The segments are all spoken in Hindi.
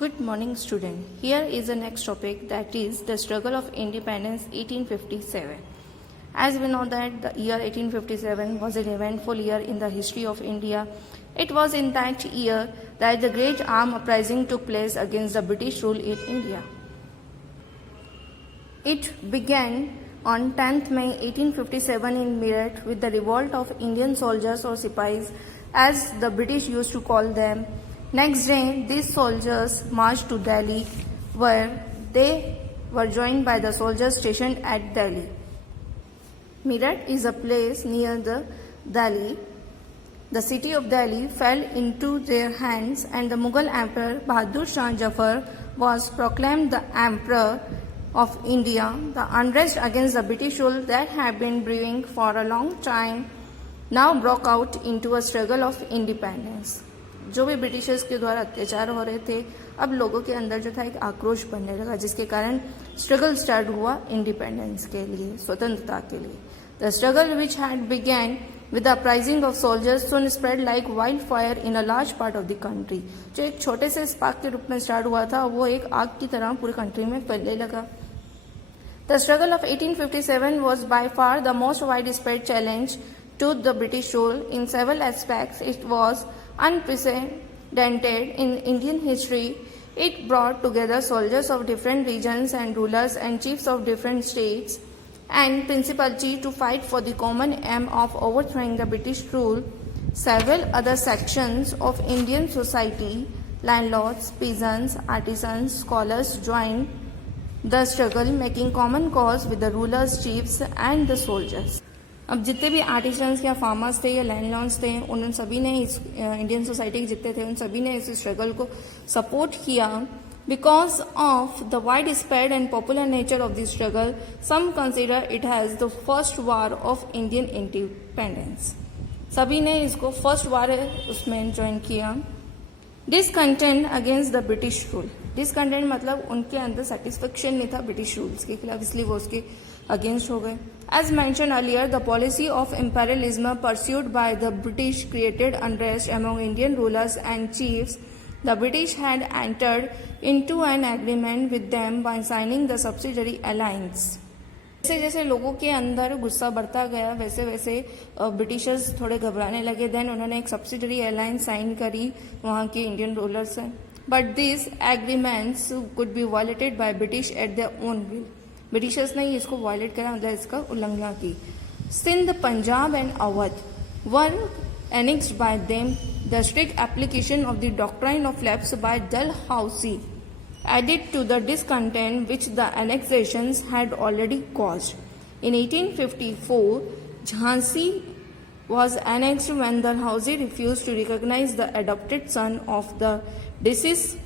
Good morning, student. Here is the next topic, that is the struggle of independence 1857. As we know that the year 1857 was an eventful year in the history of India. It was in that year that the great armed uprising took place against the British rule in India. It began on 10th May 1857 in Meerut with the revolt of Indian soldiers or Sipais, as the British used to call them. Next day, these soldiers marched to Delhi, where they were joined by the soldiers stationed at Delhi. Meerut is a place near the Delhi. The city of Delhi fell into their hands, and the Mughal Emperor Bahadur Shah Jafar was proclaimed the Emperor of India. The unrest against the British rule that had been brewing for a long time now broke out into a struggle of independence. जो भी ब्रिटिशर्स के द्वारा अत्याचार हो रहे थे, अब लोगों के अंदर जो था एक आक्रोश बनने लगा, जिसके कारण स्ट्रगल स्टार्ट हुआ इंडिपेंडेंस के लिए, स्वतंत्रता के लिए. The struggle which had began with the uprising of soldiers soon spread like wildfire in a large part of the country. जो एक छोटे से स्पार्क के रूप में स्टार्ट हुआ था, वो एक आग की तरह पूरी कंट्री में फैलने लगा. The struggle of 1857 was by far the most widespread challenge to the British rule. In several aspects, it was unprecedented in Indian history. It brought together soldiers of different regions and rulers and chiefs of different states and principality to fight for the common aim of overthrowing the British rule. Several other sections of Indian society, landlords, peasants, artisans, scholars joined the struggle, making common cause with the rulers, chiefs and the soldiers. अब जितने भी आर्टिसंस या फार्मर्स थे या लैंडलॉर्ड्स थे, उन सभी ने इस इंडियन सोसाइटी के जितने थे, उन सभी ने इस स्ट्रगल को सपोर्ट किया. Because of the widespread and popular nature of this struggle, some consider it has the first war of Indian independence. सभी ने इसको फर्स्ट वार उसमें ज्वाइन किया. Discontent against the British rule. Discontent मतलब उनके अंदर सेटिस्फेक्शन नहीं था ब्रिटिश रूल्स के खिलाफ, इसलिए वो उसके अगेंस्ट हो गए. As mentioned earlier, the policy of imperialism pursued by the British created unrest among Indian rulers and chiefs. The British had entered into an agreement with them by signing the subsidiary alliance. जैसे जैसे लोगों के अंदर गुस्सा बढ़ता गया, वैसे वैसे ब्रिटिशर्स थोड़े घबराने लगे. देन उन्होंने एक सब्सिडरी अलायंस साइन करी वहाँ के इंडियन रूलर्स से. But this agreements could be violated by British at their own will. Britishers ने इसको वायलेट करा, मतलब इसका उल्लंघना की. Sindh, Punjab and Awadh were annexed by them. The strict application of the doctrine of lapse by Dalhousie added to the discontent which the annexations had already caused. In 1854, Jhansi was annexed when Dalhousie refused to recognize the adopted son of the deceased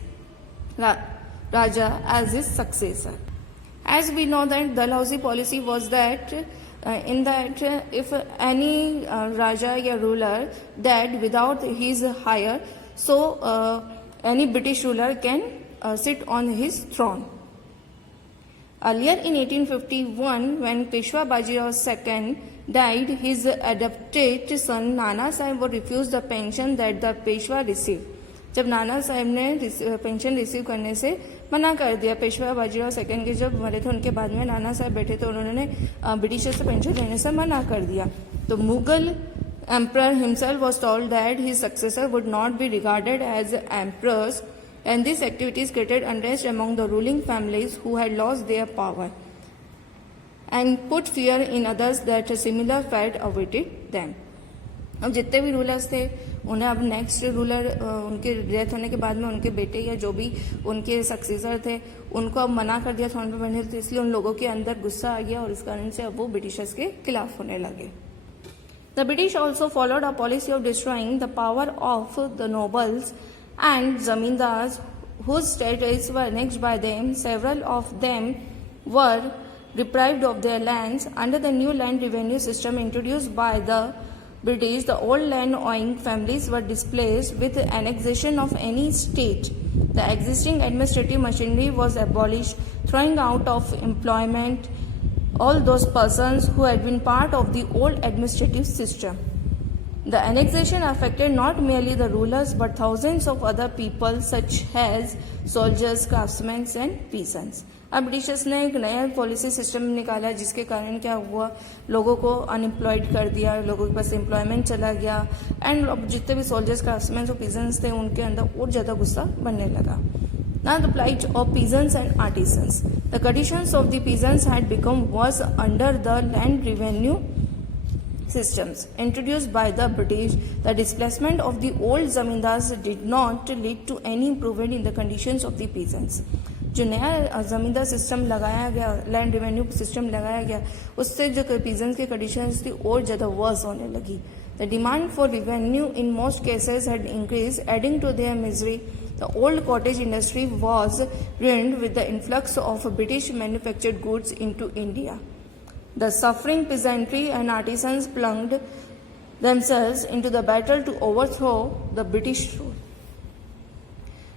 Raja as his successor. As we know that Dalhousie policy was that if any Raja or ruler died without his heir, so any British ruler can sit on his throne. Earlier in 1851, when Peshwa Bajirao II died, his adopted son Nana Sahib would refuse the pension that the Peshwa received. जब नाना साहब ने पेंशन रिसीव करने से मना कर दिया, पेशवा बाजीराव सेकंड के जब मरे थे उनके बाद में नाना साहब बैठे थे, उन्होंने ब्रिटिशर्स से पेंशन लेने से मना कर दिया. तो Mughal emperor himself was told that his successor would not be regarded as emperors, and this activities created unrest among the ruling families who had lost their power and put fear in others that similar fate awaited them. अब जितने भी रूलर्स थे, उन्हें अब नेक्स्ट रूलर उनके डेथ होने के बाद में उनके बेटे या जो भी उनके सक्सेसर थे, उनको अब मना कर दिया थ्रोन पर बैठने, तो इसलिए उन लोगों के अंदर गुस्सा आ गया और इस कारण से अब वो ब्रिटिशर्स के खिलाफ होने लगे. The British also followed a policy of destroying the power of the nobles and zamindars whose states were annexed by them. Several of them were deprived of their lands. Under the new land revenue system introduced by the British, the old land-owning families were displaced with the annexation of any state. The existing administrative machinery was abolished, throwing out of employment all those persons who had been part of the old administrative system. The annexation affected not merely the rulers but thousands of other people such as soldiers, craftsmen and peasants. अब ब्रिटिशर्स ने एक नया पॉलिसी सिस्टम निकाला जिसके कारण क्या हुआ, लोगों को अनएम्प्लॉयड कर दिया, लोगों के पास एम्प्लॉयमेंट चला गया एंड अब जितने भी सोल्जर्स, क्राफ्ट्समैन और पीजेंट्स थे उनके अंदर और ज़्यादा गुस्सा बनने लगा. Now the plight of peasants and artisans. The conditions of the peasants had become worse under the land revenue systems introduced by the British. The displacement of the old zamindars did not lead to any improvement in the conditions of the peasants. जो नया जमींदार सिस्टम लगाया गया, लैंड रेवेन्यू सिस्टम लगाया गया, उससे जो पीजेंट्स की कंडीशंस थी और ज़्यादा वर्स होने लगी. The demand for revenue in most cases had increased, adding to their misery. The old cottage industry was ruined with the influx of British manufactured goods into India. The suffering peasantry and artisans plunged themselves into the battle to overthrow the British rule.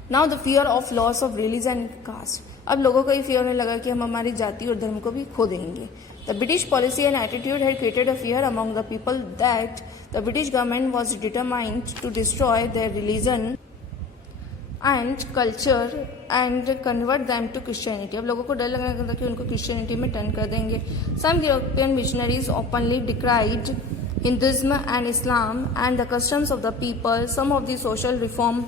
Now the fear of loss of religion and caste. अब लोगों को ये fear होने लगा कि हम हमारी जाति और धर्म को भी खो देंगे. The British policy and attitude had created a fear among the people that the British government was determined to destroy their religion and culture and convert them to Christianity. अब लोगों को डर लगने लगा कि उनको क्रिश्चियनिटी में टर्न कर देंगे. Some European missionaries openly decried Hinduism and Islam and the customs of the people. Some of the social reform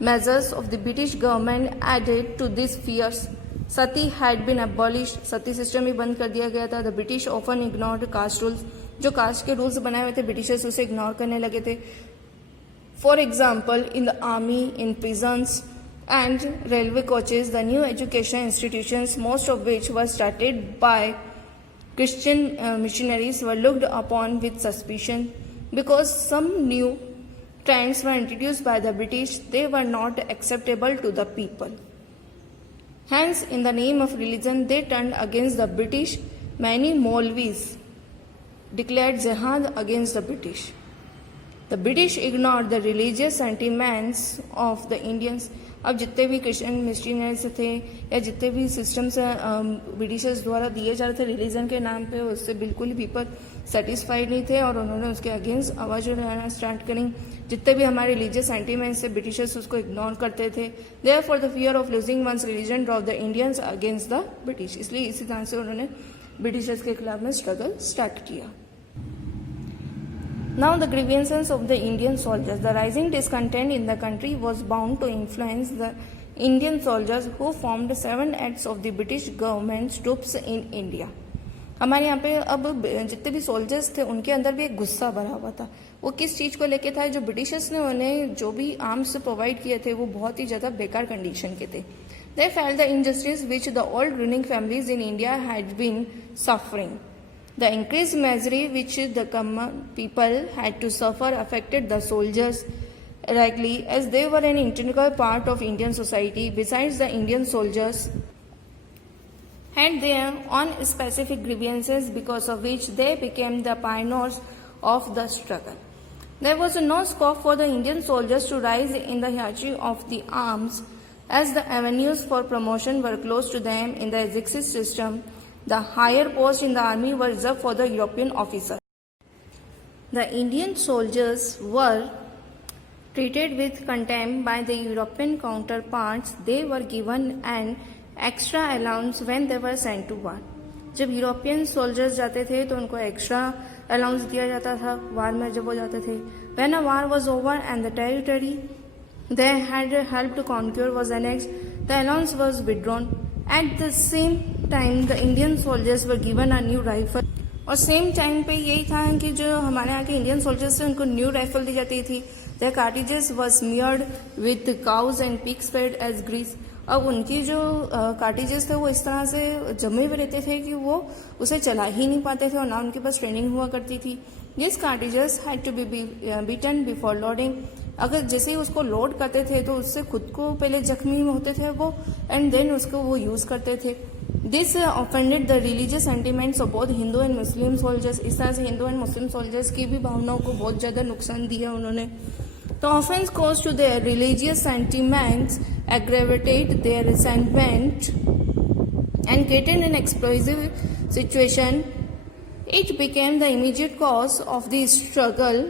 measures of the British government added to these fears. Sati had been abolished. Sati system भी बंद कर दिया गया था. The British often ignored caste rules. जो कास्ट के रूल्स बनाए हुए थे ब्रिटिशर्स उसे इग्नोर करने लगे थे. For example, in the army, in prisons and railway coaches, the new education institutions, most of which were started by Christian missionaries, were looked upon with suspicion. Because some new trends were introduced by the British, they were not acceptable to the people. Hence, in the name of religion, they turned against the British. Many Maulvis declared jihad against the British. The British ignored the religious sentiments of the Indians. अब जितने भी क्रिश्चियन मिशनरीज थे या जितने भी सिस्टम्स ब्रिटिशर्स द्वारा दिए जा रहे थे रिलीजन के नाम पे, उससे बिल्कुल ही पीपल सेटिस्फाइड नहीं थे और उन्होंने उसके अगेंस्ट आवाज़ उठाना स्टार्ट करी. जितने भी हमारे रिलीजियस सेंटिमेंट्स थे ब्रिटिशर्स उसको इग्नोर करते थे. Therefore the fear of losing one's religion drove the Indians against the British. इसलिए इसी तरह से उन्होंने ब्रिटिशर्स के खिलाफ में स्ट्रगल स्टार्ट किया. Now the grievances of the Indian soldiers. The rising discontent in the country was bound to influence the Indian soldiers who formed 7 acts of the British government's troops in India. हमारे यहाँ पे अब जितने भी सोल्जर्स थे उनके अंदर भी एक गुस्सा भरा हुआ था. वो किस चीज़ को लेके था, जो ब्रिटिशर्स ने उन्हें जो भी आर्म्स प्रोवाइड किए थे वो बहुत ही ज़्यादा बेकार कंडीशन के थे. They felt the injustice which the old ruling families in India had been suffering. The increased misery which the common people had to suffer affected the soldiers directly as they were an integral part of Indian society. Besides, the Indian soldiers had their own specific grievances because of which they became the pioneers of the struggle. There was no scope for the Indian soldiers to rise in the hierarchy of the arms as the avenues for promotion were closed to them in the executive system. The higher posts in the army were reserved for the European officers. The Indian soldiers were treated with contempt by the European counterparts. They were given an extra allowance when they were sent to war. जब यूरोपियन सोल्जर्स जाते थे तो उनको एक्स्ट्रा अलाउंस दिया जाता था वार में जब वो जाते थे. When a war was over and the territory they had helped to conquer was annexed, the allowance was withdrawn. At the same time, the Indian soldiers were given a new rifle. और सेम टाइम पे यही था कि जो हमारे यहाँ के इंडियन सोल्जर्स थे उनको न्यू राइफल दी जाती थी. Their cartridges were smeared with cows and pigs fed as grease. अब उनकी जो कार्टिजेस थे वो इस तरह से जमे हुए रहते थे कि वो उसे चला ही नहीं पाते थे और ना उनके पास ट्रेनिंग हुआ करती थी. These cartridges had to be beaten before loading. अगर जैसे ही उसको लोड करते थे तो उससे खुद को पहले जख्मी होते थे वो एंड देन उसको वो यूज करते थे. This offended the religious sentiments of both Hindu and Muslim soldiers. इस तरह से हिंदू एंड मुस्लिम सोल्जर्स की भी भावनाओं को बहुत ज़्यादा नुकसान दिया उन्होंने. The offense caused to their religious sentiments aggravated their resentment and created an explosive situation. It became the immediate cause of the struggle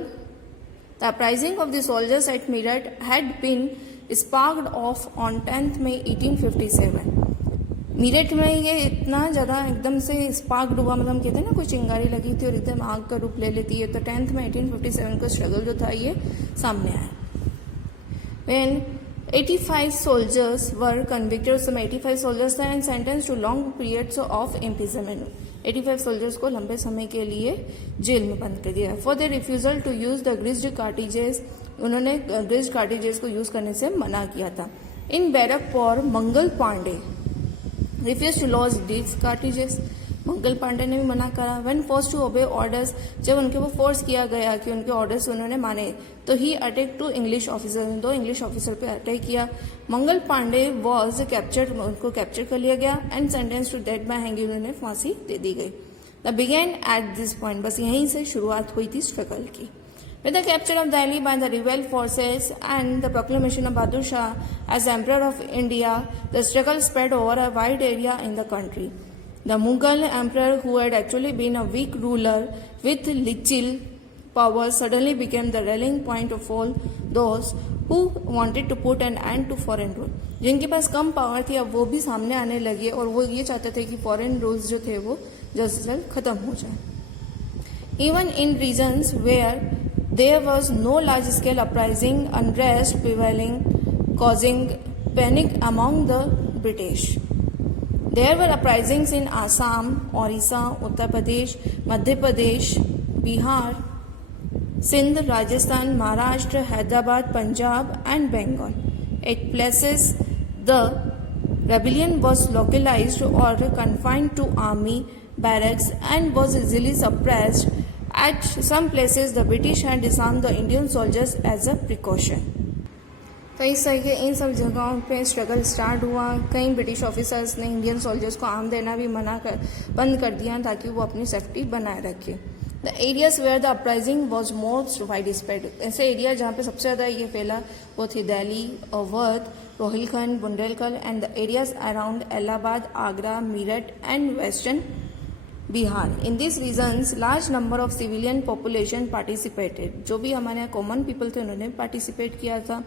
The uprising of the soldiers at Meerut had been sparked off on 10th May 1857. Meerut में ये इतना ज़्यादा एकदम से स्पार्क हुआ, मतलब हम कहते हैं ना कोई चिंगारी लगी थी और एकदम आग का रूप ले लेती है, तो 10th में 1857 का स्ट्रगल जो था ये सामने आया. When 85 soldiers were convicted, some 85 soldiers थे and sentenced to long periods of imprisonment. 85 soldiers को लंबे समय के लिए जेल में बंद कर दिया. For their refusal to use the greased cartridges, उन्होंने greased cartridges को यूज करने से मना किया था. In Barrackpore, Mangal Pandey refused to use these cartridges. Mangal Pandey ने भी मना करा. When forced to obey orders, जब उनके वो फोर्स किया गया कि उनके ऑर्डर्स उन्होंने माने, तो ही attack to English officer, 2 English officer पे अटैक किया. मंगल पांडे वॉज कैप्चर्ड, उनको कैप्चर कर लिया गया and sentence to death by hanging, उन्हें फांसी दे दी गई. The began at this point, बस यहीं से शुरुआत हुई थी स्ट्रगल की. With the capture of Delhi by the rebel forces and the proclamation of Bahadur Shah as Emperor of India, the struggle spread over a wide area in the country. The Mughal emperor, who had actually been a weak ruler with little power, suddenly became the rallying point of all those who wanted to put an end to foreign rule. जिनके पास कम पावर थी अब वो भी सामने आने लगे और वो ये चाहते थे कि फॉरेन रूल्स जो थे वो जल्द से जल्द खत्म हो जाए. Even in regions where there was no large-scale uprising, unrest prevailing, causing panic among the British. There were uprisings in Assam, Orissa, Uttar Pradesh, Madhya Pradesh, Bihar, Sindh, Rajasthan, Maharashtra, Hyderabad, Punjab and Bengal. At places, the rebellion was localized or confined to army barracks and was easily suppressed. At some places, the British had disarmed the Indian soldiers as a precaution. तो इस तरह के इन सब जगहों पे स्ट्रगल स्टार्ट हुआ. कई ब्रिटिश ऑफिसर्स ने इंडियन सोल्जर्स को आर्म देना भी बंद कर दिया ताकि वो अपनी सेफ्टी बनाए रखे. The areas where the uprising was most widespread, ऐसे एरिया जहाँ पे सबसे ज़्यादा ये फैला वो थी Delhi, Awadh, Rohilkhand, Bundelkhand and the areas around Allahabad, Agra, Meerut and western Bihar. In this regions large number of civilian population participated, जो भी हमारे यहाँ कॉमन पीपल थे उन्होंने पार्टिसिपेट किया था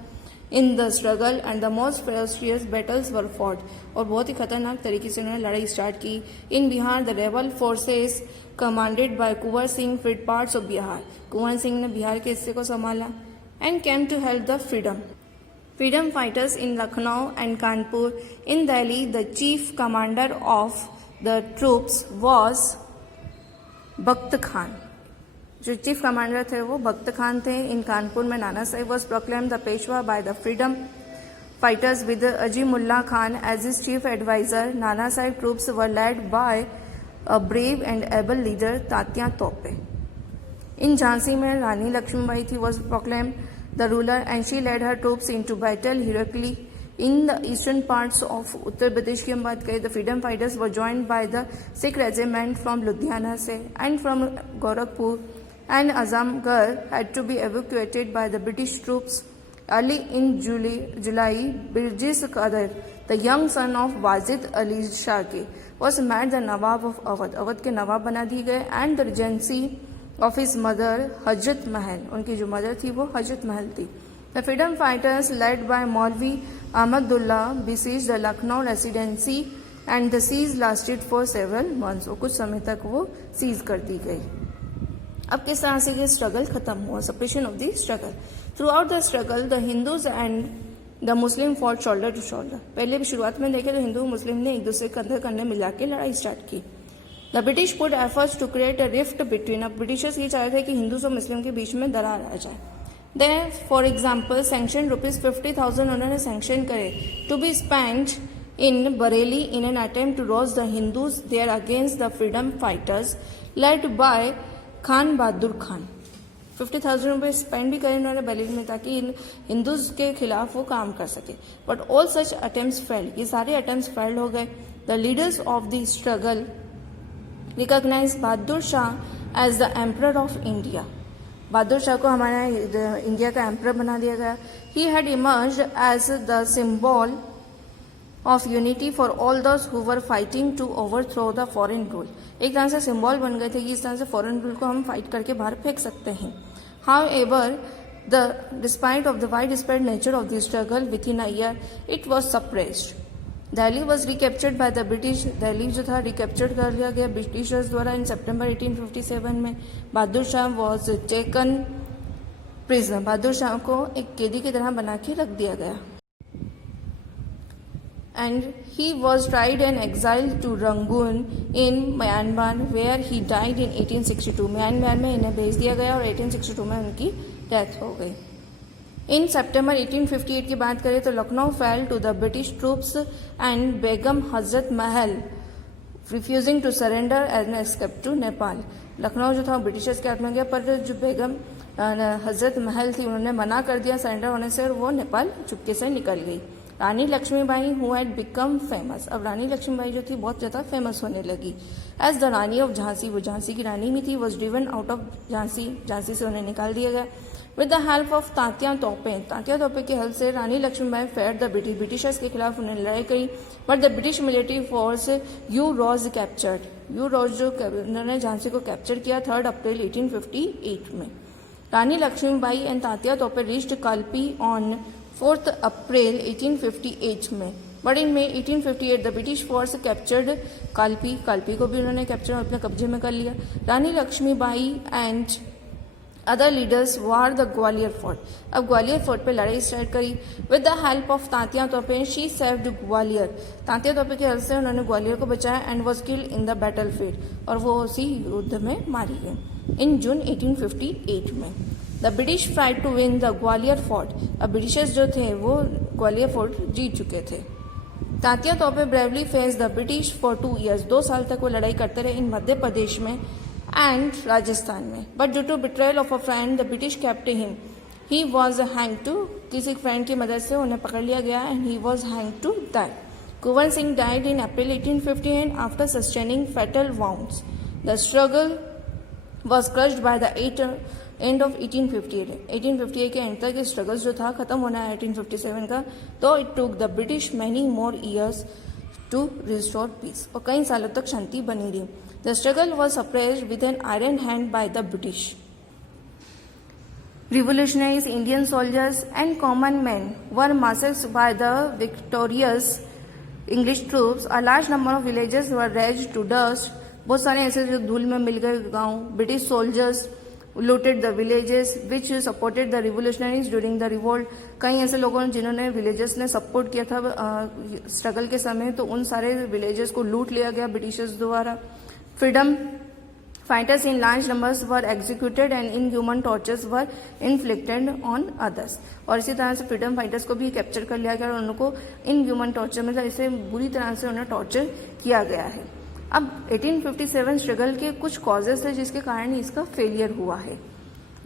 in the struggle and the most ferocious battles were fought, और बहुत ही खतरनाक तरीके से उन्होंने लड़ाई स्टार्ट की. In Bihar the rebel forces commanded by Kunwar Singh freed parts of Bihar, Kunwar Singh ने बिहार के हिस्से को संभाला and came to help the freedom fighters in Lucknow and Kanpur. In Delhi the chief commander of the troops was Bakht Khan, जो चीफ कमांडर थे वो बख्त खान थे. इन कानपुर में Nana Sahib was proclaimed the Peshwa by the freedom fighters with Azimullah Khan as his chief adviser. Nana Sahib troops were led by a brave and able leader Tatya Tope. In Jhansi में रानी लक्ष्मीबाई थी was proclaimed the ruler and she led her troops into battle heroically. In the eastern parts of Uttar Pradesh की हम बात करें, the freedom fighters were joined by the Sikh regiment from Ludhiana से and from Gorakhpur, and Azamgarh had to be evacuated by the British troops. Early in July, Birjis Qadar, the young son of Wajid Ali Shaki, was made the Nawab of Awadh. Awadh के नवाब बना दिए गए and the regency of his mother Hazrat Mahal, उनकी जो मदर थी वो हजरत महल थी. The freedom fighters led by Maulvi Ahmadullah besieged the Lucknow residency and the siege lasted for several months. कुछ समय तक वो सीज कर दी गई. अब किस तरह से ये स्ट्रगल खत्म हुआ, suppression of the struggle. Throughout the struggle the Hindus and the Muslim fought shoulder to shoulder. पहले भी शुरुआत में देखे तो हिंदू मुस्लिम ने एक दूसरे कंधे कंधे मिला के लड़ाई स्टार्ट की. The British put efforts to create a rift between. अब ब्रिटिशर्स ये चाह रहे थे कि हिंदू और मुस्लिम के बीच में दरार आ जाए. दे फॉर एग्जाम्पल सैंक्शन ₹50,000 उन्होंने सैंक्शन करे to be spend in Bareilly in an attempt to rouse the Hindus there against the freedom fighters led by Khan Bahadur Khan. 50,000 रुपये स्पेंड भी करें उन्होंने बरेली में ताकि हिंदूज के खिलाफ वो काम कर सके. But all such attempts failed, ये सारे अटेम्प्ट्स फेल्ड हो गए. The leaders of the struggle recognise Bahadur Shah as the emperor of India. Bahadur Shah को हमारा इंडिया का एम्परर बना दिया गया. He had emerged as the symbol of unity for all those who were fighting to overthrow the foreign rule. एक तरह से सिंबल बन गए थे कि इस तरह से फॉरेन रूल को हम फाइट करके बाहर फेंक सकते हैं. However Despite of the widespread nature of the struggle, within a year it was suppressed. Delhi was recaptured bye the British. Delhi जो था रिकैप्चर्ड कर लिया गया ब्रिटिशर्स द्वारा इन सितंबर 1857 में. Bahadur Shah was taken prisoner. बहादुर शाह को एक कैदी की तरह बना के रख दिया गया. And he was tried and exiled to Rangoon in Myanmar, where he died in 1862. Myanmar में इन्हें भेज दिया गया और 1862 में उनकी डेथ हो गई. इन सितंबर 1858 की बात करें तो Lucknow fell to the British troops and Begum Hazrat Mahal refusing to surrender and escape to Nepal. Lucknow जो था ब्रिटिशर्स के हाथ में गया, पर जो बेगम हजरत महल थी उन्होंने मना कर दिया सरेंडर होने से और वो नेपाल चुपके से निकल गई. Rani Lakshmibai who had become famous. अब रानी लक्ष्मीबाई जो थी बहुत ज्यादा फेमस होने लगी. As the Rani of Jhansi, वो झांसी की रानी भी थी, was driven out of Jhansi. Jhansi से उन्हें निकाल दिया गया. With the help of Tatya Tope. Tatya Tope की हेल्प से Rani Laxmibai fair the Britishers के खिलाफ उन्हें लड़ाई करी. But the British military force Hugh Rose captured. Hugh Rose जो उन्होंने झांसी को कैप्चर किया 3 अप्रैल 1858 में. रानी लक्ष्मीबाई एंड तात्या तोपे रीच्ड कालपी ऑन 4 अप्रैल 1858 में. But in May 1858 the British force captured Kalpi. Kalpi को भी उन्होंने कैप्चर अपने कब्जे में कर लिया. Rani Lakshmibai and other leaders war the Gwalior fort. अब ग्वालियर फोर्ट पे लड़ाई स्टार्ट करी. With the help of Tatya Tope she saved Gwalior. Tatya Tope की हेल्प से उन्होंने ग्वालियर को बचाया and was killed in the battle field. और वो उसी युद्ध में मारी गई इन जून 1858 में. The British tried to win the Gwalior fort. अब ब्रिटिशर्स जो थे वो ग्वालियर फोर्ट जीत चुके थे. तात्या तोपे bravely face the British for 2 years. 2 साल तक वो लड़ाई करते रहे इन मध्य प्रदेश में एंड राजस्थान में. But due to betrayal of a friend the British kept him. He was hang to. किसी फ्रेंड की मदद से उन्हें पकड़ लिया गया and he was hang to die. Kunwar Singh died in April 1858 after sustaining fatal wounds. The struggle was crushed by the end of 1858. 1858 के एंड तक ये स्ट्रगल्स जो था खत्म होना है 1857 का. तो it took the British many more years to restore peace. और कई सालों तक शांति बनी रही. The struggle was suppressed with an iron hand by the British. Revolutionaries, Indian soldiers and common men were massacred by the victorious English troops. A large number of villages were razed to dust. बहुत सारे ऐसे जो धूल में मिल गए गांव. British soldiers looted the villages which supported the revolutionaries during the revolt. कई ऐसे लोगों ने जिन्होंने विलेजेस ने सपोर्ट किया था स्ट्रगल के समय, तो उन सारे विलेजेस को लूट लिया गया ब्रिटिशर्स द्वारा. Freedom fighters in large numbers were executed and inhuman tortures were inflicted on others. और इसी तरह से फ्रीडम फाइटर्स को भी कैप्चर कर लिया गया और उनको इनह्यूमन टॉर्चर मतलब इसे बुरी तरह से उन्हें टॉर्चर किया गया है. अब 1857 स्ट्रगल के कुछ कॉजेस थे जिसके कारण इसका फेलियर हुआ है.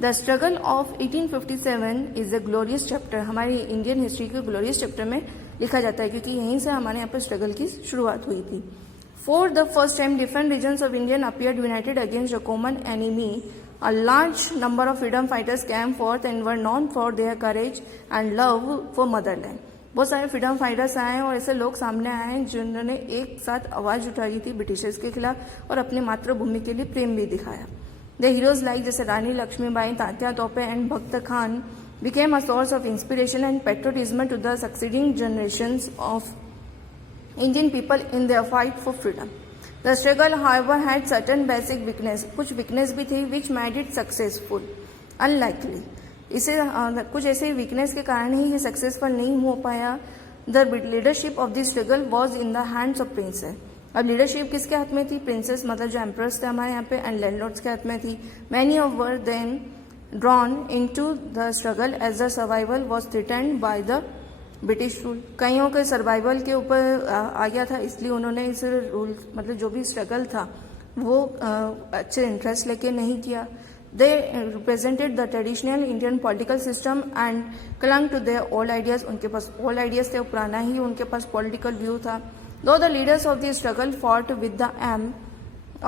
The struggle of 1857 is a glorious chapter. हमारी इंडियन हिस्ट्री के ग्लोरियस चैप्टर में लिखा जाता है क्योंकि यहीं से हमारे यहाँ पर स्ट्रगल की शुरुआत हुई थी. For the first time, different regions of India appeared united against a common enemy. A large number of freedom fighters came forth and were known for their courage and love for motherland. बहुत सारे फ्रीडम फाइटर्स आए और ऐसे लोग सामने आए जिन्होंने एक साथ आवाज उठाई थी ब्रिटिशर्स के खिलाफ और अपनी मातृभूमि के लिए प्रेम भी दिखाया. द हीरोज लाइक जैसे रानी लक्ष्मीबाई, तात्या तोपे एंड भक्त Khan became a source of inspiration and patriotism to the succeeding generations of Indian people in their fight for freedom. The struggle, however, had certain basic weakness. कुछ weakness भी थी which made it successful. Unlikely. इसे कुछ ऐसे weakness के कारण ही ये successful नहीं हो पाया. The leadership of the struggle was in the hands of princes. अब लीडरशिप किसके हाथ में थी? प्रिंसेस मतलब जो एम्प्रेस थे हमारे यहाँ पे एंड लैंडलॉर्ड्स के हाथ में थी. Many of were then drawn into the struggle as the survival was threatened by the British rule. कईयों के सर्वाइवल के ऊपर आ गया था इसलिए उन्होंने इस रूल मतलब जो भी स्ट्रगल था वो अच्छे इंटरेस्ट लेके नहीं किया. They represented the traditional Indian political system and clung to their old ideas. उनके पास ओल्ड आइडियाज थे, पुराना ही उनके पास पॉलिटिकल व्यू था. Though the leaders of the struggle fought with the aim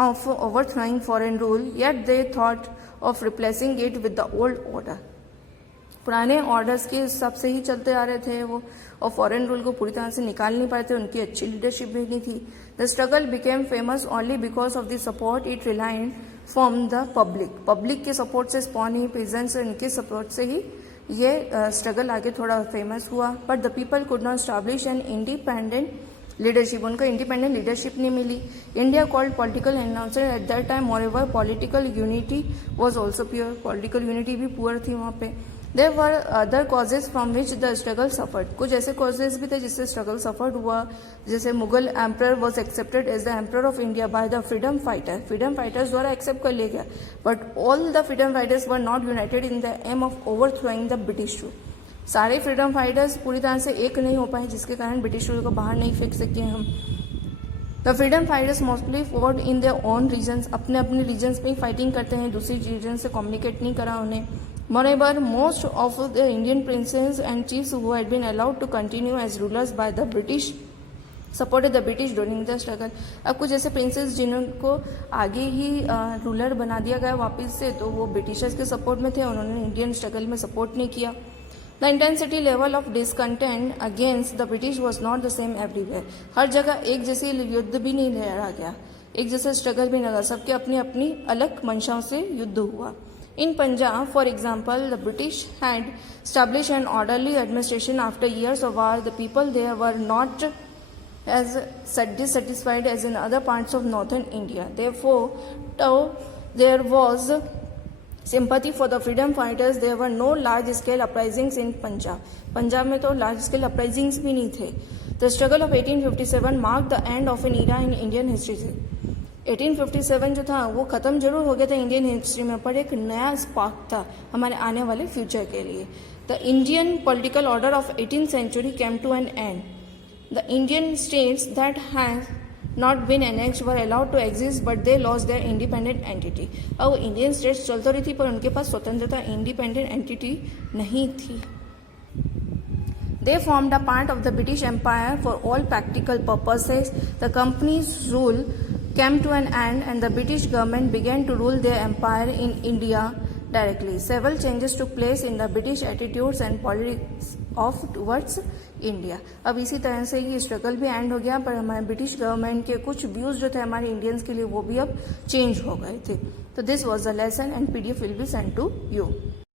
of overthrowing foreign rule yet they thought of replacing it with the old order. पुराने ऑर्डर्स के हिसाब से ही चलते आ रहे थे वो और फॉरेन रूल को पूरी तरह से निकाल नहीं पाए थे. उनकी अच्छी लीडरशिप भी नहीं थी. The struggle became famous only because of the support it relied from the public. Public के सपोर्ट से स्पॉन ही, पेजेंट्स इनके सपोर्ट से ही ये स्ट्रगल आगे थोड़ा फेमस हुआ, but the people could not establish an independent leadership, उनको इंडिपेंडेंट लीडरशिप नहीं मिली. India called political announcer at that time, moreover political unity was also pure, political unity भी पुअर थी वहाँ पे. There were other causes from which the struggle suffered, कुछ ऐसे कॉजेज भी थे जिससे स्ट्रगल सफर्ड हुआ, जैसे Mughal emperor was accepted as the emperor of India by the freedom fighters द्वारा एक्सेप्ट कर लिया गया, but all the freedom fighters were not united in the aim of overthrowing the British rule. सारे फ्रीडम फाइटर्स पूरी तरह से एक नहीं हो पाए, जिसके कारण ब्रिटिश रूल को बाहर नहीं फेंक सके हम. The freedom fighters mostly fought in their own regions, अपने अपने रीजन्स में ही फाइटिंग करते हैं, दूसरी रीजन से कम्युनिकेट नहीं करा उन्हें. Moreover, most of the Indian princes and chiefs who had been allowed to continue as rulers by the British supported the British during the struggle. अब कुछ ऐसे प्रिंसेस जिनको आगे ही रूलर बना दिया गया वापस से, तो वो ब्रिटिशर्स के सपोर्ट में थे, उन्होंने इंडियन स्ट्रगल में सपोर्ट नहीं किया. The intensity level of discontent against the British was not the same everywhere. हर जगह एक जैसे युद्ध भी नहीं लड़ा गया, एक जैसे स्ट्रगल भी नहीं लगा, सबके अपनी अपनी अलग मंशाओं से युद्ध हुआ. In Punjab, for example, the British had established an orderly administration after years of war. The people there were not as dissatisfied as in other parts of northern India. Therefore, though there was sympathy for the freedom fighters, there were no large-scale uprisings in Punjab. Punjab में तो large-scale uprisings भी नहीं थे. The struggle of 1857 marked the end of an era in Indian history. 1857 जो था वो ख़त्म जरूर हो गया था इंडियन हिस्ट्री में, पर एक नया स्पार्क था हमारे आने वाले फ्यूचर के लिए. The Indian political order of 18th century came to an end. The Indian states that have not been annexed were allowed to exist, but they lost their independent entity. अब इंडियन स्टेट्स चल तो रही थी, पर उनके पास स्वतंत्रता इंडिपेंडेंट एंटिटी नहीं थी. They formed a part of the British Empire for all practical purposes. The company's rule came to an end and the British government began to rule their empire in India directly. Several changes took place in the British attitudes and politics of towards India. अब इसी तरह से ये स्ट्रगल भी एंड हो गया, पर हमारे ब्रिटिश गवर्नमेंट के कुछ व्यूज जो थे हमारे इंडियंस के लिए वो भी अब चेंज हो गए थे. तो this was the lesson and PDF will be send to you.